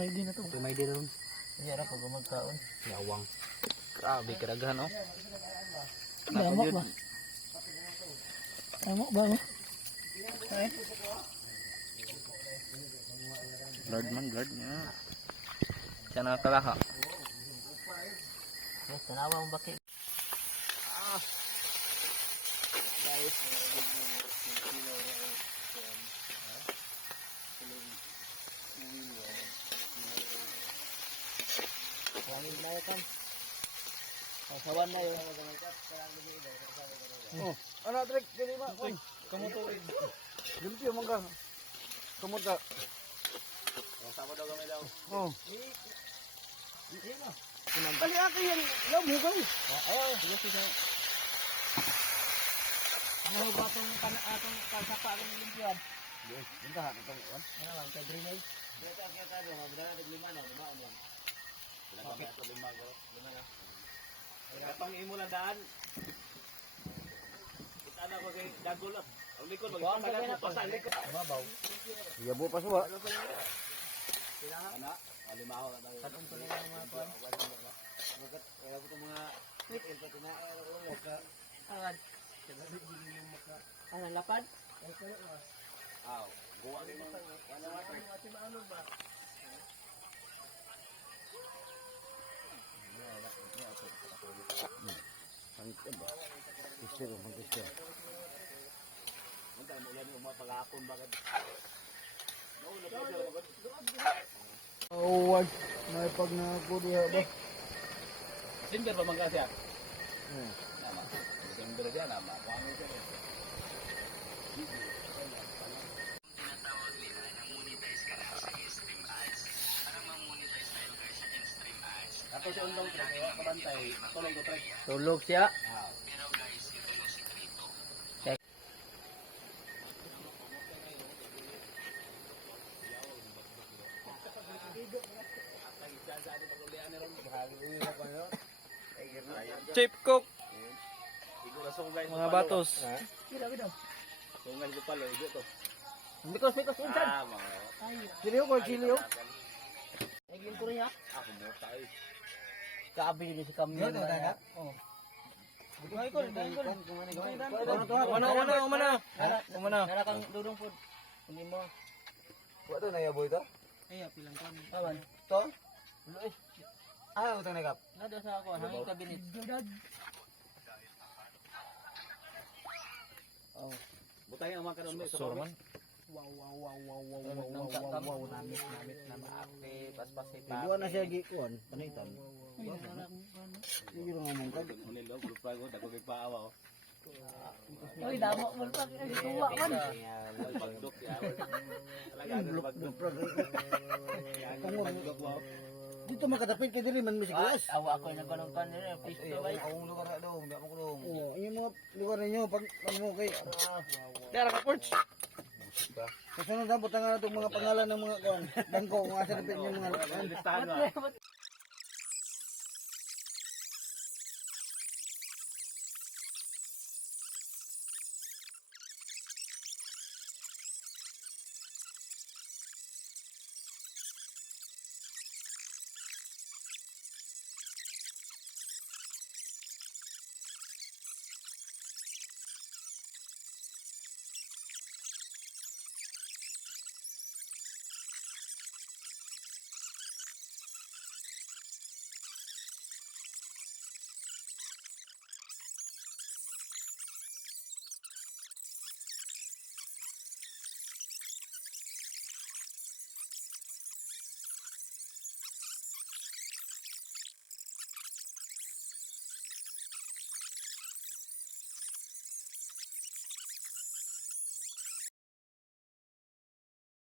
May din na to. May din ron. Iya ra pag magkaon. Yawang. Grabe karagahan oh. Lamok ba? Lamok ba mo? Ay. Guard man, guard niya. Siya nakakalaha. Yes, tanawa ang baki. Guys, Wangin na yan. Kasawan na yun. Oh, ano trek dili ma? Oy, kamu to. Limpyo man ka. Kamu ta. Ang sama daw gamay daw. Oh. Bali akin yan. Law mo gay. Ayaw, sige sige. Ano ba itong atong kalsapa ng limpyan? Yes, binta ha itong on. Ano lang, kay drainage? Dito kaya tayo, mabdala ng lima na, lima ano. Wala kami ato lima ko. Lima na. Katong imo lang daan. Kita na ko kay dagol lang. Ang likod magpasal na pasal likod. Mabaw. Yabo pa suwa. Ana, alimaho na daw. Katong ko nila mga kuwan. Magat kaya ko mga ito na ka. Awan. Ano, lapad? Aw, buwa ni mo. Ano ba? Pangit ba? Isero, mag-isero. Mantay mo lang yung mga pag-aapon bagad. Awad, may pag nakudiha ba? Simber pa mangga siya? Nama. Simber siya, nama. Kung ano siya. Ako si Undong Trek, kabantay, tulong ko Trek. Tulog siya. Chip cook. Mga batos. Kira-kira. Sungan ko pala, ito to. Mikos, insan. Mga. Chilio ko, chilio. Egin ko rin ha. Ako mo tayo. Kaabi din si Kamyon. Yo, dagat. Oo. Gawin ko, gawin ko. Umana. Nara kang dudong po. Hindi mo. Wato na yabo ito? Ay, pilang ko. Awan. To? Luis. Ah, utang nagap. Nado sa ako, hangin kabinet. Oh. Butay ang mga kanon mo sa Sorman. Wow. Namit na maapi. Paspas pa. Ibuan na siya gikuan, panitan. Sige nga mong kag. Munilo, grupa ko, dako kay paawa. Oy, damo mo pa kay tuwa man. Pagdok ya. Talaga pagdok. Dito makadapit kay dili man misigulas. Awa ako nagkanong kan ni pisto bay. Ang lugar na daw, hindi ako kulong. Oo, yung mga lugar ninyo pag ano kay Dara ka porch. sa sunod na butangan itong mga pangalan ng mga kuan. Bangko kung asa dapit yung mga Listahan mo.